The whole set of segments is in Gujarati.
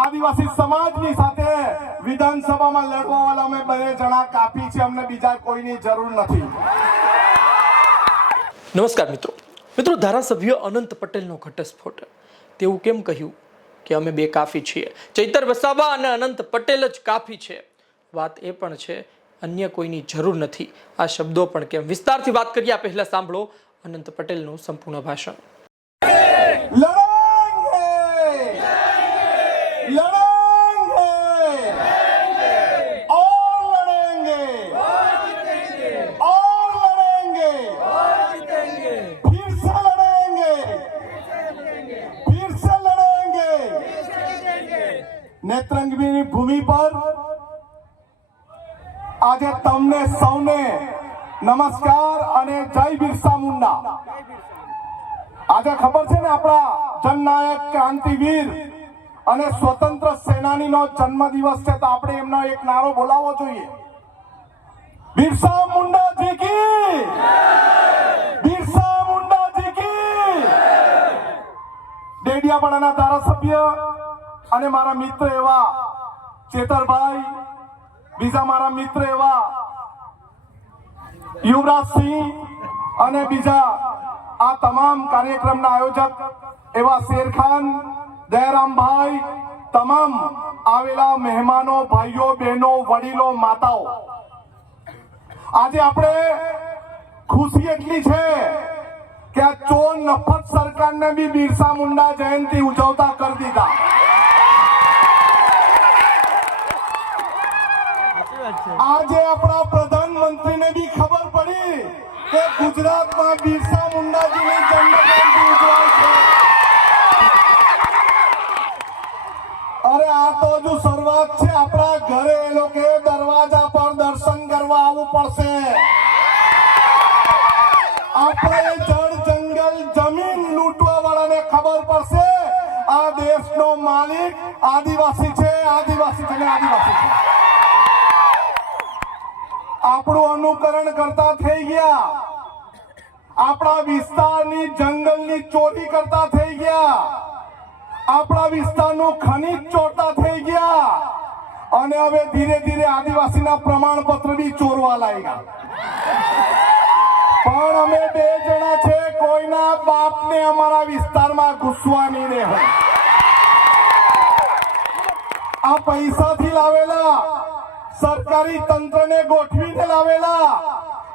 આદિવાસી સમાજની સાથે વિધાનસભામાં લડવા વાળા અમે બે જણા કાપી છે અમને બીજા કોઈની જરૂર નથી. નમસ્કાર મિત્રો. મિત્રો, ધારાસભ્ય અનંત પટેલનો ઘટસ્ફોટ. તેવું કેમ કહ્યું કે અમે બે કાફી છીએ? ચૈતર વસાવા અને અનંત પટેલ જ કાફી છે. વાત એ પણ છે, અન્ય કોઈની જરૂર નથી. આ શબ્દો પણ કેમ? વિસ્તારથી વાત કરીએ પહેલા સાંભળો અનંત પટેલનું સંપૂર્ણ ભાષણ. लड़ेंगे। और लड़ेंगे। और लड़ेंगे। फिर से लड़ेंगे। फिर से लड़ेंगे। नेत्रंगी भूमि पर। આજે તમને સૌને નમસ્કાર અને જય બિરસા મુંડા આજે ખબર છે ને આપણા જનનાયક ક્રાંતિવીર અને સ્વતંત્ર સેનાનીનો જન્મદિવસ છે તો આપણે એમનો એક નારો બોલાવવો જોઈએ. બિરસા મુંડાજી કી! બિરસા મુંડાજી કી! ડેડિયાપાડાના ધારાસભ્ય અને મારા મિત્ર એવા ચેતરભાઈ, બીજા મારા મિત્ર એવા યુવરાજસિંહ અને બીજા આ તમામ કાર્યક્રમના આયોજક એવા શેરખાન દયારામભાઈ તમામ આવેલા મહેમાનો, ભાઈઓ, બહેનો, વડીલો, માતાઓ, આજે આપણે ખુશી એટલી છે કે આ ચોર નફત સરકારને બી બિરસા મુંડા જયંતિ ઉજવતા કરી દીધા. આજે આપણા પ્રધાનમંત્રીને બી ખબર પડી કે ગુજરાતમાં બિરસા મુંડાજીની જન્મ જયંતિ ઉજવાય છે. કરવા આવવું પડશે. આપણે જળ જંગલ જમીન લૂંટવા વાળાને ખબર પડશે. આ દેશનો માલિક આદિવાસી છે આદિવાસી છે આદિવાસી છે. આપણું અનુકરણ કરતા થઈ ગયા. આપણા વિસ્તારની જંગલની ચોરી કરતા થઈ ગયા. આપણા વિસ્તારનું ખનીજ ચોરતા થઈ ગયા. અને હવે ધીરે ધીરે આદિવાસીના પ્રમાણપત્ર બી ચોરવા લાગ્યા. પણ અમે બે જણા છે, કોઈના બાપને અમારા વિસ્તારમાં ઘૂસવા ને આ પૈસાથી લાવેલા, સરકારી તંત્રને ગોઠવીને લાવેલા,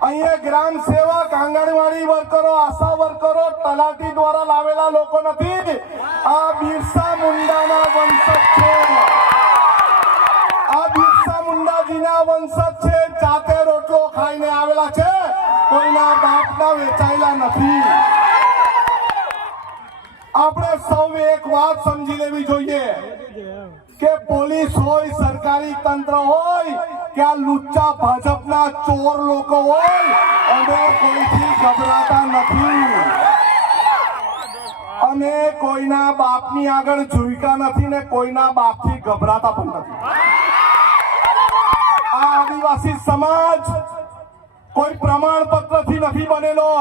અહીંયા ગ્રામ સેવક, આંગણવાડી વર્કરો, આશા વર્કરો, તલાટી દ્વારા લાવેલા લોકો નથી. આ બિરસા મુંડાના વંશજ છે. એક વાત સમજી લેવી જોઈએ કે પોલીસ હોય, સરકારી તંત્ર હોય, કે આ લુચ્ચા ભાજપના ચોર લોકો હોય, અમે કોઈથી ગભરાતા નથી. અમે કોઈના બાપની આગળ જોઈતા નથી ને કોઈના બાપથી ગભરાતા પણ નથી. આ આદિવાસી સમાજ કોઈ પ્રમાણપત્રથી નથી બનેલો.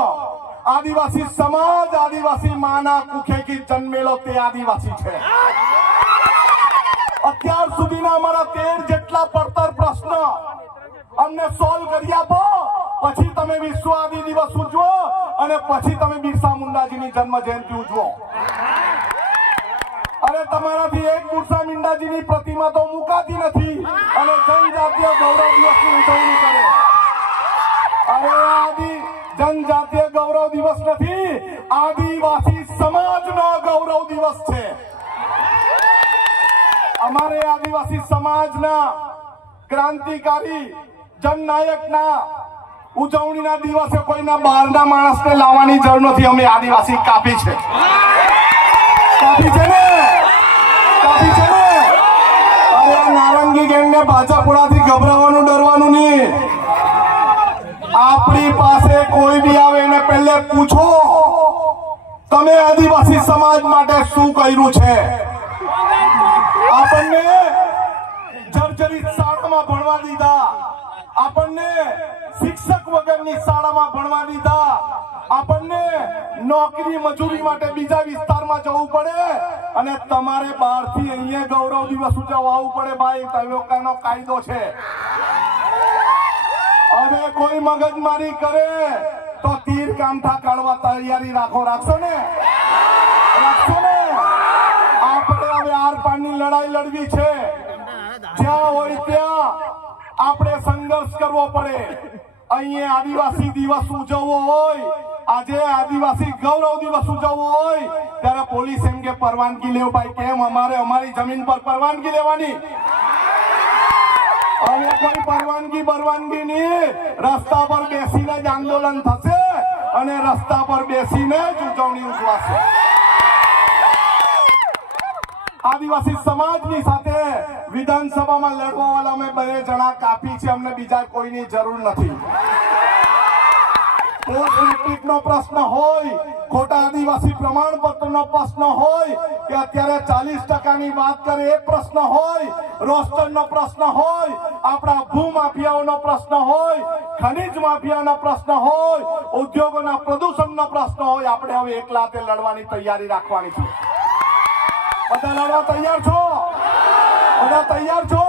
આદિવાસી સમાજ આદિવાસી માના કુખેથી જન્મેલો તે આદિવાસી છે અત્યાર સુધીના અમારા તેર જેટલા પડતર પ્રશ્ન અમને સોલ્વ કરી આપો પછી તમે વિશ્વ આદિ દિવસ ઉજવો અને પછી તમે બિરસા મુંડાજીની જન્મ જયંતિ ઉજવો અરે તમારાથી એક બિરસા મુંડાજીની પ્રતિમા તો મુકાતી નથી અને જનજાતીય ગૌરવ દિવસની ઉજવણી કરે અરે આદિ જનજાતીય ગૌરવ દિવસ નથી, આદિવાસી સમાજનો ગૌરવ દિવસ છે. અમારે આદિવાસી સમાજના ક્રાંતિકારી, જનનાયકના ઉજવણીના દિવસે કોઈના બહારના માણસને લાવવાની જરૂર નથી, અમે આદિવાસી કાપી છે. કાપી છે ને? કાપી છે ને? અરે નારંગી ગેંગને ભાજપોડાથી ગભરાવાનું, ડરવાનું નહીં. આપણી પાસે કોઈ બી આવે એને પહેલે પૂછો, તમે આદિવાસી સમાજ માટે શું કર્યું છે? આપણને જર્જરિત શાળામાં ભણવા દીધા, આપણને શિક્ષક વગરની શાળામાં ભણવા દીધા, આપણને નોકરી મજૂરી માટે બીજા વિસ્તારમાં જવું પડે અને તમારે બહારથી અહીંયા ગૌરવ દિવસ ઉજવવા આવવું પડે ભાઈ તે કાયદો છે. હવે કોઈ મગજમારી કરે તો તીર કામઠા કાઢવા તૈયારી રાખો, રાખશો ને? રાખશો ને? આપણે હવે આર પારની લડાઈ લડવી છે. જ્યાં હોય ત્યાં આપણે સંઘર્ષ કરવો પડે. અહીંયા આદિવાસી દિવસ ઉજવવો હોય, આજે આદિવાસી ગૌરવ દિવસ ઉજવવો હોય, ત્યારે પોલીસ એમ કે પરવાનગી લેવો, ભાઈ, કેમ અમારે અમારી જમીન પર પરવાનગી લેવાની? હવે કોઈ પરવાનગી પરવાનગી નહીં. રસ્તા પર બેસીને જ આંદોલન થશે અને રસ્તા પર બેસીને જ ઉજવણી ઉજવાશે. આદિવાસી સમાજની સાથે વિધાનસભામાં લડવા વાળા અમે બે જણા કાપી છે, અમને બીજા કોઈની જરૂર નથી. પોસ્ટ નો પ્રશ્ન હોય ખોટા આદિવાસી પ્રમાણપત્ર નો પ્રશ્ન હોય કે અત્યારે ચાલીસ ટકાની વાત કરે એ પ્રશ્ન હોય રોસ્ટર નો પ્રશ્ન હોય, આપણા ભૂ માફિયાઓનો પ્રશ્ન હોય, ખનીજ માફિયાનો પ્રશ્ન હોય, ઉદ્યોગોના પ્રદૂષણનો પ્રશ્ન હોય, આપણે હવે એકલા તે લડવાની તૈયારી રાખવાની છે. બધા લડવા તૈયાર છો? બધા તૈયાર છો?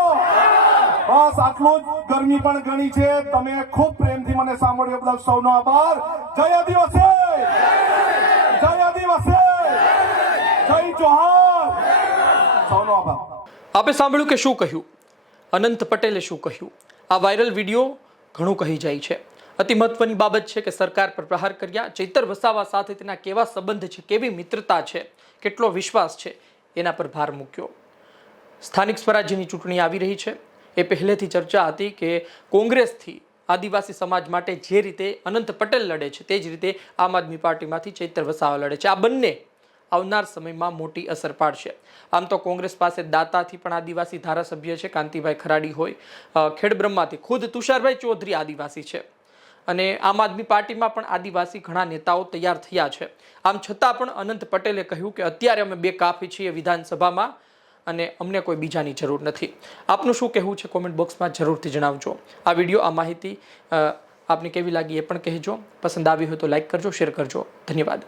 બસ, આટલું જ ગરમી પણ ઘણી છે. તમે ખૂબ પ્રેમથી મને સાંભળ્યો બદલ સૌનો આભાર. જય આદિવાસી! જય આદિવાસી જય આપે સાંભળ્યું કે શું કહ્યું? અનંત પટેલે શું કહ્યું? આ વાયરલ વીડિયો ઘણું કહી જાય છે. અતિ મહત્વની બાબત છે કે સરકાર પર પ્રહાર કર્યા. ચૈતર વસાવા સાથે તેના કેવા સંબંધ છે, કેવી મિત્રતા છે, કેટલો વિશ્વાસ છે, એના પર ભાર મૂક્યો. સ્થાનિક સ્વરાજ્યની ચૂંટણી આવી રહી છે. એ પહેલેથી ચર્ચા હતી કે કોંગ્રેસથી આદિવાસી સમાજ માટે જે રીતે અનંત પટેલ લડે છે, તે જ રીતે આમ આદમી પાર્ટીમાંથી ચૈતર વસાવા લડે છે. આ બંને આવનાર સમયમાં મોટી અસર પાડશે. આમ તો કોંગ્રેસ પાસે દાતાથી પણ આદિવાસી ધારાસભ્ય છે, કાંતિભાઈ ખરાડી હોય. ખેડબ્રહ્માથી ખુદ તુષારભાઈ ચૌધરી આદિવાસી છે. અને આમ આદમી પાર્ટીમાં પણ આદિવાસી ઘણા નેતાઓ તૈયાર થયા છે. આમ છતાં પણ અનંત પટેલે કહ્યું કે અત્યારે અમે બે કાફી છીએ વિધાનસભામાં. અને અમને કોઈ બીજાની જરૂર નથી. આપનું શું કહેવું છે કોમેન્ટ બોક્સમાં જરૂરથી જણાવજો. આ વીડિયો આ માહિતી આપને કેવી લાગી એ પણ કહેજો. પસંદ આવી હોય તો લાઈક કરજો શેર કરજો. ધન્યવાદ.